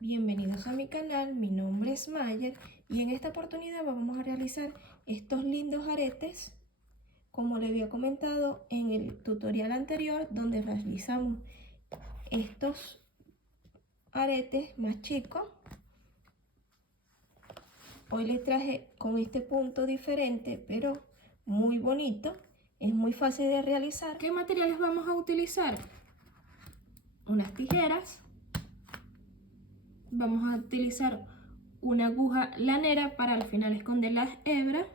bienvenidos a mi canal, mi nombre es Mayer y en esta oportunidad vamos a realizar estos lindos aretes como le había comentado en el tutorial anterior donde realizamos estos aretes más chicos. Hoy les traje con este punto diferente pero muy bonito, es muy fácil de realizar. ¿Qué materiales vamos a utilizar? Unas tijeras. Vamos a utilizar una aguja lanera para al final esconder las hebras,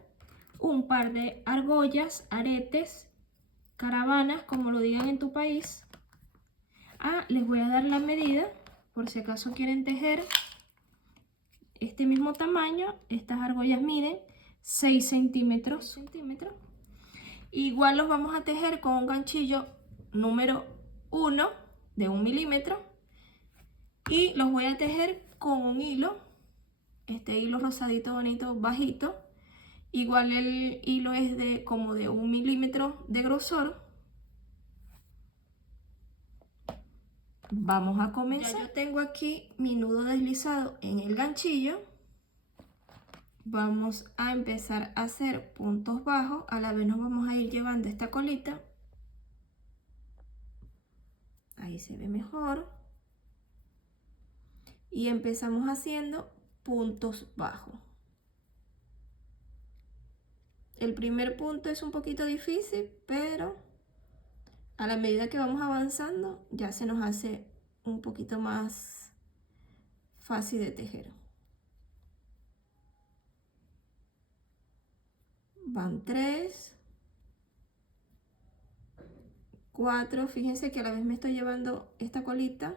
un par de argollas, aretes, caravanas, como lo digan en tu país. Les voy a dar la medida por si acaso quieren tejer este mismo tamaño. Estas argollas miden 6 centímetros. Igual los vamos a tejer con un ganchillo número 1 de 1 milímetro. Y los voy a tejer con un hilo, este hilo rosadito bonito bajito. Igual el hilo es como de 1 milímetro de grosor. Vamos a comenzar. Ya yo tengo aquí mi nudo deslizado en el ganchillo. Vamos a empezar a hacer puntos bajos. A la vez nos vamos a ir llevando esta colita. Ahí se ve mejor. Y empezamos haciendo puntos bajos. El primer punto es un poquito difícil, pero a la medida que vamos avanzando ya se nos hace un poquito más fácil de tejer. Van 3, 4, fíjense que a la vez me estoy llevando esta colita.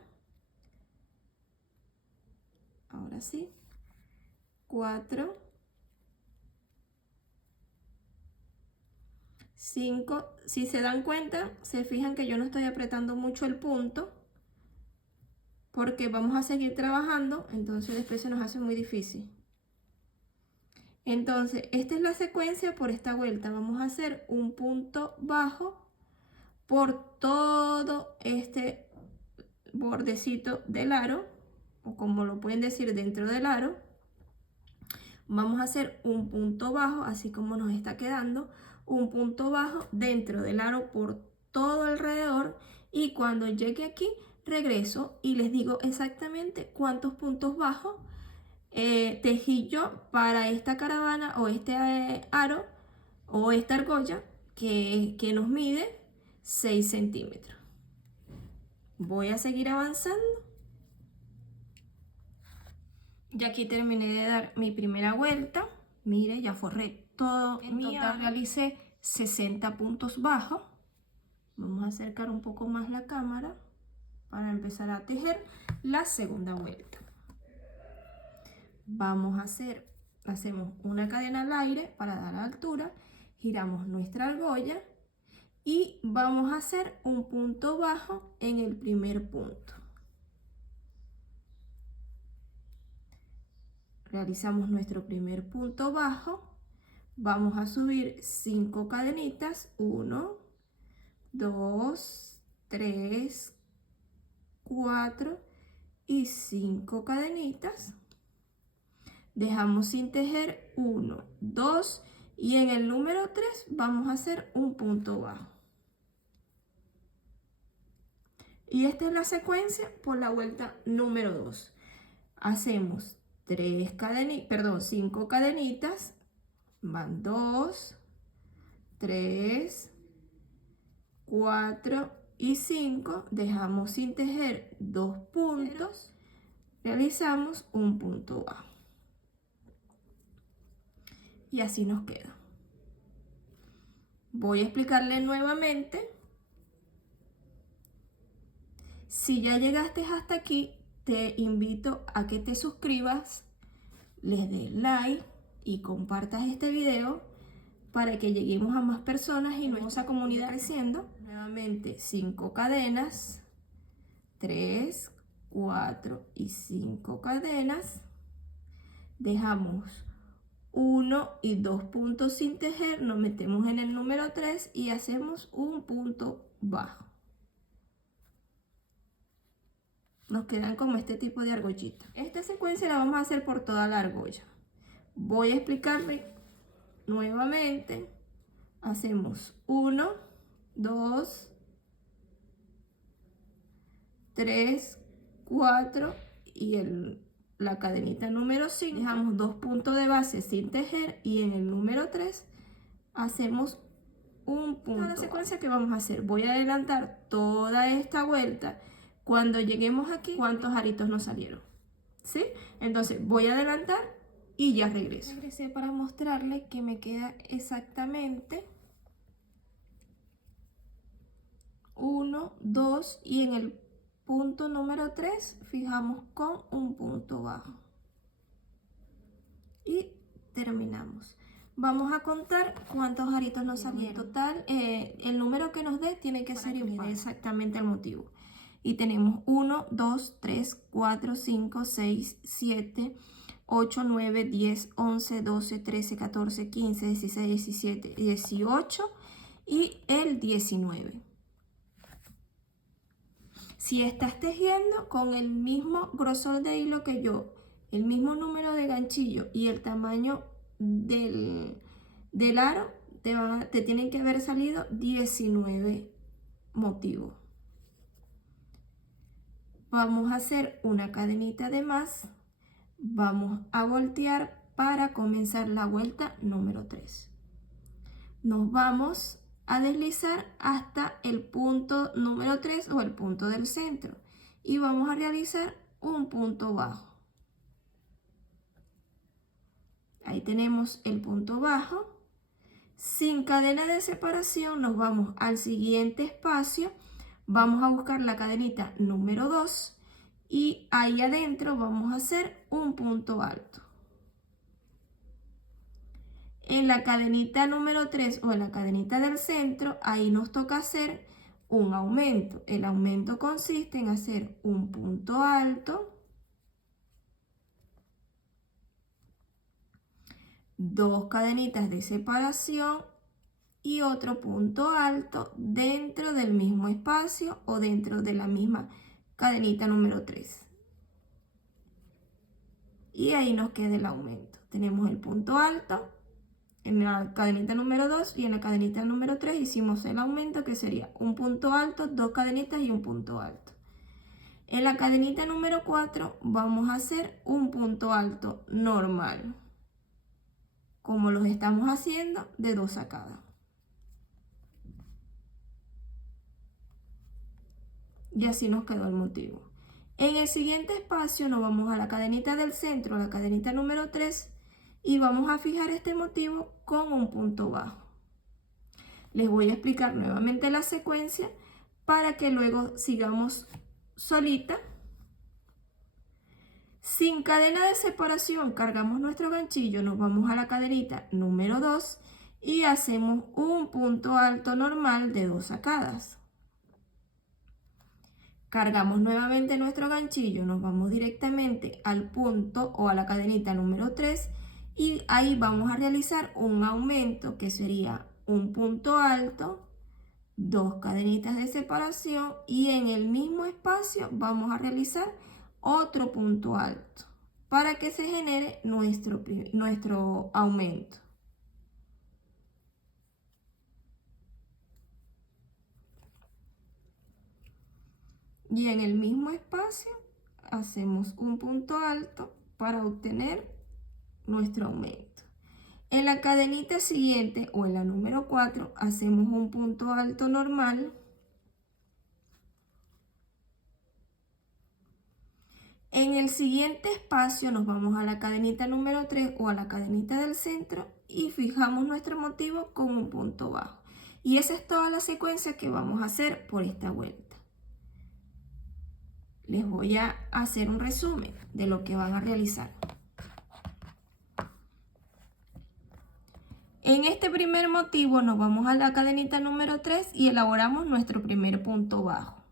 Ahora sí, 4, 5, si se dan cuenta, se fijan que yo no estoy apretando mucho el punto porque vamos a seguir trabajando, entonces después se nos hace muy difícil. Entonces, esta es la secuencia por esta vuelta. Vamos a hacer un punto bajo por todo este bordecito del aro, o como lo pueden decir, dentro del aro. Vamos a hacer un punto bajo, así como nos está quedando, un punto bajo dentro del aro por todo alrededor, y cuando llegue aquí regreso y les digo exactamente cuántos puntos bajos tejí yo para esta caravana o este aro o esta argolla que nos mide 6 centímetros. Voy a seguir avanzando. Ya aquí terminé de dar mi primera vuelta. Mire, ya forré todo. En total realicé 60 puntos bajos. Vamos a acercar un poco más la cámara para empezar a tejer la segunda vuelta. Vamos a hacer, hacemos una cadena al aire para dar altura, giramos nuestra argolla y vamos a hacer un punto bajo en el primer punto. Realizamos nuestro primer punto bajo, vamos a subir 5 cadenitas, 1, 2, 3, 4 y 5 cadenitas. Dejamos sin tejer 1, 2 y en el número 3 vamos a hacer un punto bajo. Y esta es la secuencia por la vuelta número 2. Hacemos 5 cadenitas, van 2, 3, 4 y 5, dejamos sin tejer 2 puntos, realizamos un punto bajo. Y así nos queda. Voy a explicarle nuevamente. Si ya llegaste hasta aquí, te invito a que te suscribas, les des like y compartas este video para que lleguemos a más personas y nuestra comunidad creciendo. Nuevamente 5 cadenas, 3, 4 y 5 cadenas. Dejamos 1 y 2 puntos sin tejer, nos metemos en el número 3 y hacemos un punto bajo. nos quedan como este tipo de argollita. Esta secuencia la vamos a hacer por toda la argolla. Voy a explicarle nuevamente. Hacemos 1, 2, 3, 4 y la cadenita número 5. Dejamos 2 puntos de base sin tejer y en el número 3 hacemos un punto. La secuencia que vamos a hacer, voy a adelantar toda esta vuelta. Cuando lleguemos aquí, ¿cuántos aritos nos salieron? ¿Sí? Entonces voy a adelantar y ya regreso. Regresé para mostrarles que me queda exactamente 1, 2 y en el punto número 3 fijamos con un punto bajo y terminamos. Vamos a contar cuántos aritos nos salieron. En total, el número que nos dé tiene que ser igual, exactamente el motivo. Y tenemos 1, 2, 3, 4, 5, 6, 7, 8, 9, 10, 11, 12, 13, 14, 15, 16, 17, 18 y el 19. Si estás tejiendo con el mismo grosor de hilo que yo, el mismo número de ganchillo y el tamaño del aro, te tienen que haber salido 19 motivos. Vamos a hacer una cadenita de más, vamos a voltear para comenzar la vuelta número 3. Nos vamos a deslizar hasta el punto número 3 o el punto del centro y vamos a realizar un punto bajo. Ahí tenemos el punto bajo. Sin cadena de separación nos vamos al siguiente espacio, vamos a buscar la cadenita número 2 y ahí adentro vamos a hacer un punto alto. En la cadenita número 3 o en la cadenita del centro, ahí nos toca hacer un aumento. El aumento consiste en hacer un punto alto, 2 cadenitas de separación y otro punto alto dentro del mismo espacio o dentro de la misma cadenita número 3. Y ahí nos queda el aumento. Tenemos el punto alto. En la cadenita número 2 y en la cadenita número 3 hicimos el aumento, que sería un punto alto, 2 cadenitas y un punto alto. En la cadenita número 4 vamos a hacer un punto alto normal, como los estamos haciendo de 2 sacadas. Y así nos quedó el motivo. En el siguiente espacio nos vamos a la cadenita del centro, a la cadenita número 3, y vamos a fijar este motivo con un punto bajo. Les voy a explicar nuevamente la secuencia para que luego sigamos solita. Sin cadena de separación cargamos nuestro ganchillo, nos vamos a la cadenita número 2 y hacemos un punto alto normal de 2 sacadas. Cargamos nuevamente nuestro ganchillo, nos vamos directamente al punto o a la cadenita número 3 y ahí vamos a realizar un aumento que sería un punto alto, 2 cadenitas de separación y en el mismo espacio vamos a realizar otro punto alto para que se genere nuestro aumento. Y en el mismo espacio hacemos un punto alto para obtener nuestro aumento. En la cadenita siguiente o en la número 4 hacemos un punto alto normal. En el siguiente espacio nos vamos a la cadenita número 3 o a la cadenita del centro y fijamos nuestro motivo con un punto bajo. Y esa es toda la secuencia que vamos a hacer por esta vuelta. Les voy a hacer un resumen de lo que van a realizar. En este primer motivo nos vamos a la cadenita número 3 y elaboramos nuestro primer punto bajo.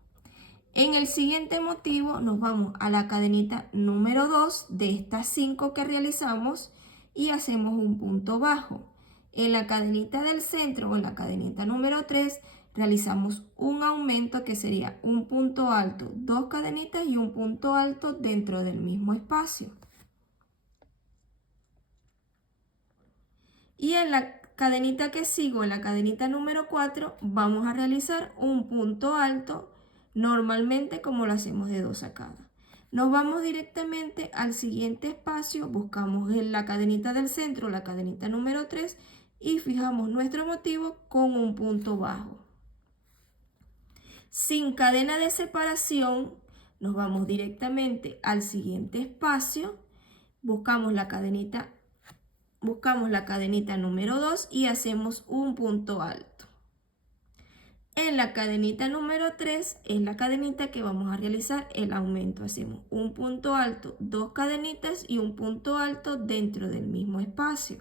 En el siguiente motivo nos vamos a la cadenita número 2 de estas 5 que realizamos y hacemos un punto bajo. En la cadenita del centro o en la cadenita número 3 realizamos un aumento que sería un punto alto, 2 cadenitas y un punto alto dentro del mismo espacio. Y en la cadenita que sigo, en la cadenita número 4, vamos a realizar un punto alto, normalmente como lo hacemos de 2 a cada. Nos vamos directamente al siguiente espacio, buscamos en la cadenita del centro, la cadenita número 3, y fijamos nuestro motivo con un punto bajo. Sin cadena de separación, nos vamos directamente al siguiente espacio, buscamos la cadenita número 2 y hacemos un punto alto. En la cadenita número 3 es la cadenita que vamos a realizar el aumento. Hacemos un punto alto, 2 cadenitas y un punto alto dentro del mismo espacio.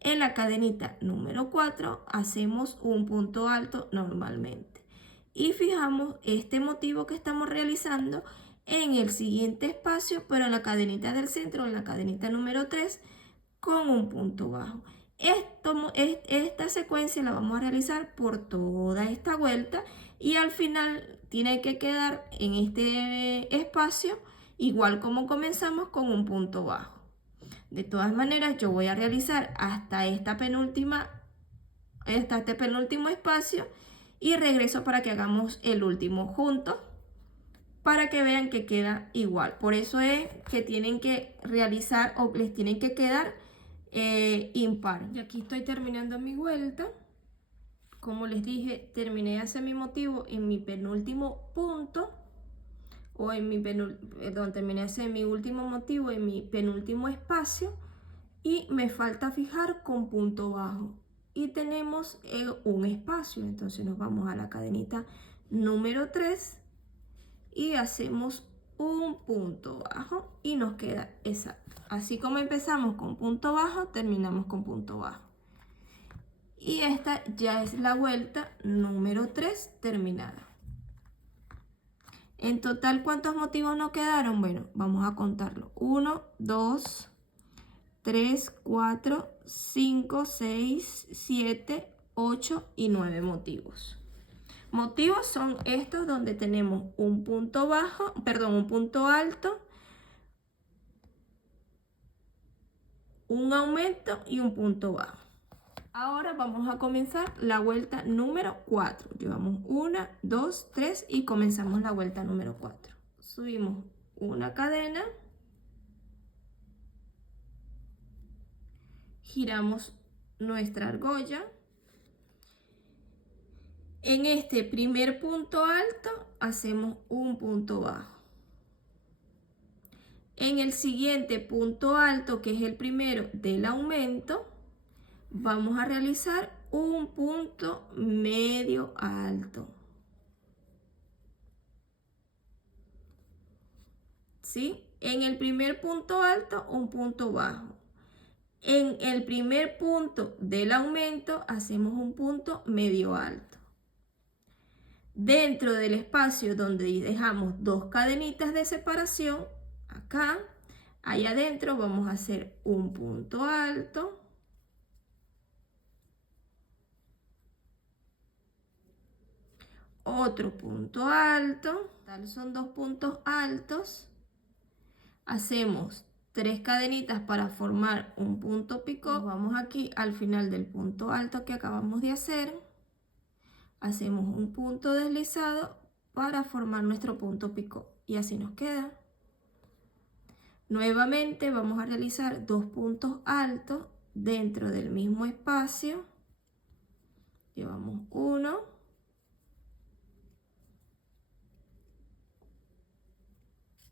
En la cadenita número 4 hacemos un punto alto normalmente. Y fijamos este motivo que estamos realizando en el siguiente espacio, pero en la cadenita del centro, en la cadenita número 3, con un punto bajo. Esta secuencia la vamos a realizar por toda esta vuelta y al final tiene que quedar en este espacio igual como comenzamos, con un punto bajo. De todas maneras, yo voy a realizar hasta este penúltimo espacio y regreso para que hagamos el último juntos, para que vean que queda igual. Por eso es que tienen que realizar o les tienen que quedar impar. Y aquí estoy terminando mi vuelta. Como les dije, terminé de hacer mi motivo en mi penúltimo punto, o en terminé de hacer mi último motivo en mi penúltimo espacio, y me falta fijar con punto bajo y tenemos un espacio. Entonces nos vamos a la cadenita número 3 y hacemos un punto bajo y nos queda exacto. Así como empezamos con punto bajo, terminamos con punto bajo. Y esta ya es la vuelta número 3 terminada. En total, ¿cuántos motivos nos quedaron? Bueno, vamos a contarlo. 1, 2, 3, 4, 5, 6, 7, 8 y 9 motivos. Motivos son estos donde tenemos un punto bajo, perdón, un punto alto, un aumento y un punto bajo. Ahora vamos a comenzar la vuelta número 4. Llevamos 1, 2, 3 y comenzamos la vuelta número 4. Subimos una cadena, giramos nuestra argolla. En este primer punto alto hacemos un punto bajo. En el siguiente punto alto, que es el primero del aumento, vamos a realizar un punto medio alto. ¿Sí? En el primer punto alto, un punto bajo. En el primer punto del aumento, hacemos un punto medio alto. Dentro del espacio donde dejamos 2 cadenitas de separación, acá, allá adentro vamos a hacer un punto alto, otro punto alto, son 2 puntos altos, hacemos 3 cadenitas para formar un punto picot, vamos aquí al final del punto alto que acabamos de hacer, hacemos un punto deslizado para formar nuestro punto picot y así nos queda. Nuevamente vamos a realizar 2 puntos altos dentro del mismo espacio. Llevamos 1,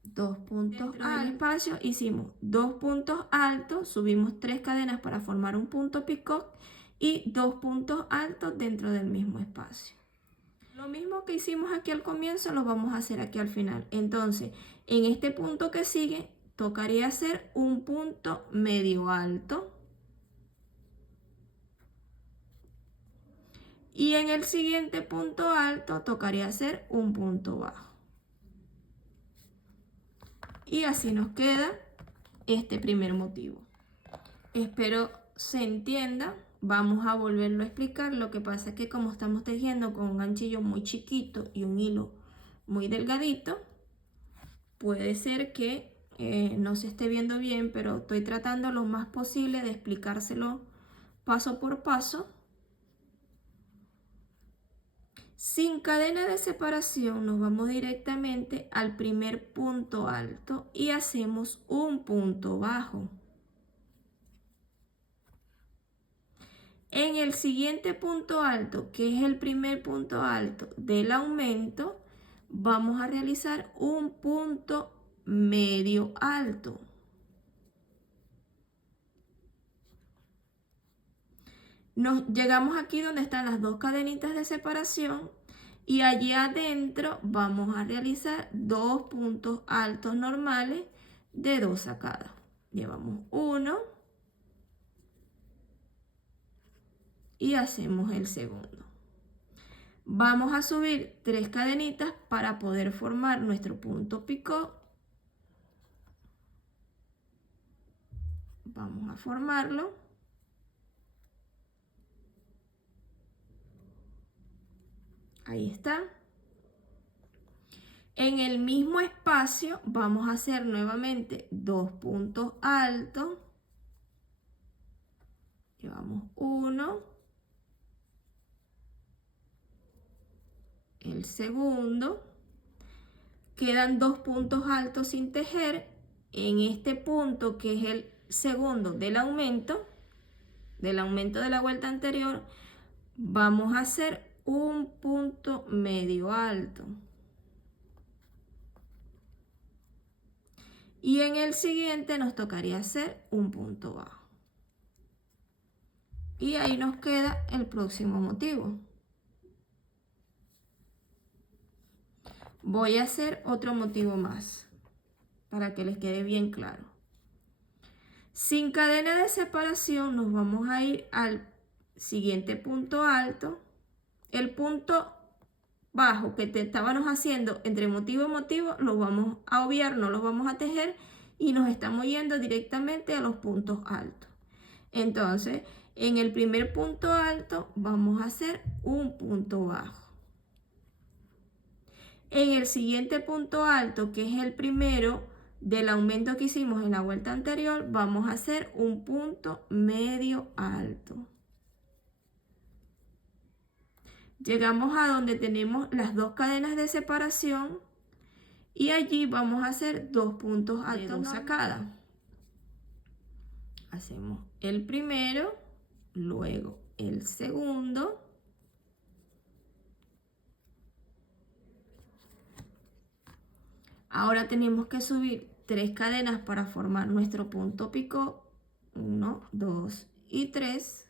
2 puntos al espacio, hicimos 2 puntos altos, subimos 3 cadenas para formar un punto picot y 2 puntos altos dentro del mismo espacio. Lo mismo que hicimos aquí al comienzo lo vamos a hacer aquí al final. Entonces, en este punto que sigue, tocaría hacer un punto medio alto. Y en el siguiente punto alto tocaría hacer un punto bajo. Y así nos queda este primer motivo. Espero se entienda vamos a volverlo a explicar. Lo que pasa es que como estamos tejiendo con un ganchillo muy chiquito y un hilo muy delgadito, puede ser que no se esté viendo bien, pero estoy tratando lo más posible de explicárselo paso por paso. Sin cadena de separación nos vamos directamente al primer punto alto y hacemos un punto bajo. En el siguiente punto alto, que es el primer punto alto del aumento, vamos a realizar un punto medio alto. Llegamos aquí donde están las dos cadenitas de separación y allí adentro vamos a realizar dos puntos altos normales de 2 sacadas. Llevamos uno y hacemos el segundo. Vamos a subir 3 cadenitas para poder formar nuestro punto picot. Vamos a formarlo. Ahí está. En el mismo espacio vamos a hacer nuevamente 2 puntos altos. Llevamos uno. El segundo. Quedan 2 puntos altos sin tejer. En este punto, que es el segundo del aumento de la vuelta anterior, vamos a hacer un punto medio alto. Y en el siguiente nos tocaría hacer un punto bajo. Y ahí nos queda el próximo motivo. Voy a hacer otro motivo más para que les quede bien claro. Sin cadena de separación nos vamos a ir al siguiente punto alto. El punto bajo que estábamos haciendo entre motivo y motivo lo vamos a obviar, no los vamos a tejer y nos estamos yendo directamente a los puntos altos. Entonces, en el primer punto alto vamos a hacer un punto bajo. En el siguiente punto alto, que es el primero del aumento que hicimos en la vuelta anterior, vamos a hacer un punto medio alto. Llegamos a donde tenemos las dos cadenas de separación y allí vamos a hacer 2 puntos altos sacadas. Hacemos el primero, luego el segundo. Ahora tenemos que subir 3 cadenas para formar nuestro punto picot. 1, 2 y 3.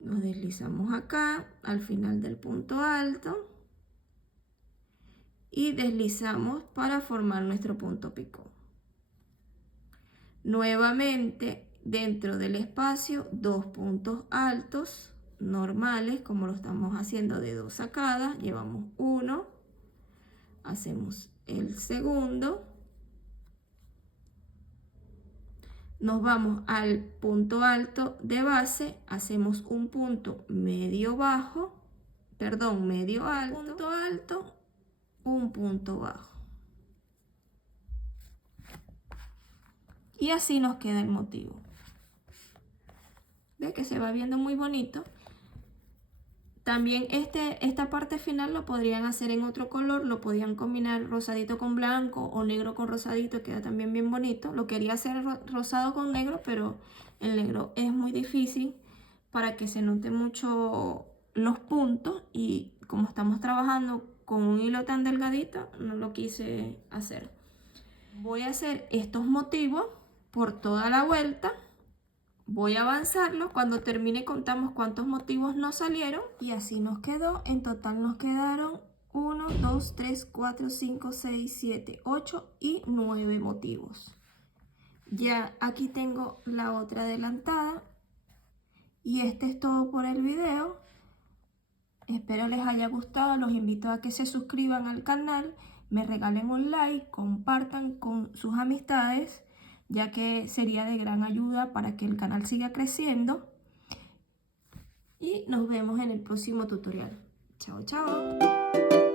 Nos deslizamos acá al final del punto alto y deslizamos para formar nuestro punto picot. Nuevamente dentro del espacio 2 puntos altos normales, como lo estamos haciendo de 2 sacadas. Llevamos uno, hacemos el segundo, nos vamos al punto alto de base, hacemos un punto medio bajo, perdón, medio alto, punto alto, un punto bajo. Y así nos queda el motivo. ¿Ve que se va viendo muy bonito? También esta parte final lo podrían hacer en otro color, lo podían combinar rosadito con blanco o negro con rosadito, queda también bien bonito. Lo quería hacer rosado con negro, pero el negro es muy difícil para que se note mucho los puntos y como estamos trabajando con un hilo tan delgadito, no lo quise hacer. Voy a hacer estos motivos por toda la vuelta. Voy a avanzarlo, cuando termine contamos cuántos motivos nos salieron y así nos quedó. En total nos quedaron 1, 2, 3, 4, 5, 6, 7, 8 y 9 motivos. Ya aquí tengo la otra adelantada y este es todo por el video. Espero les haya gustado, los invito a que se suscriban al canal, me regalen un like, compartan con sus amistades, ya que sería de gran ayuda para que el canal siga creciendo. y nos vemos en el próximo tutorial. Chao, chao.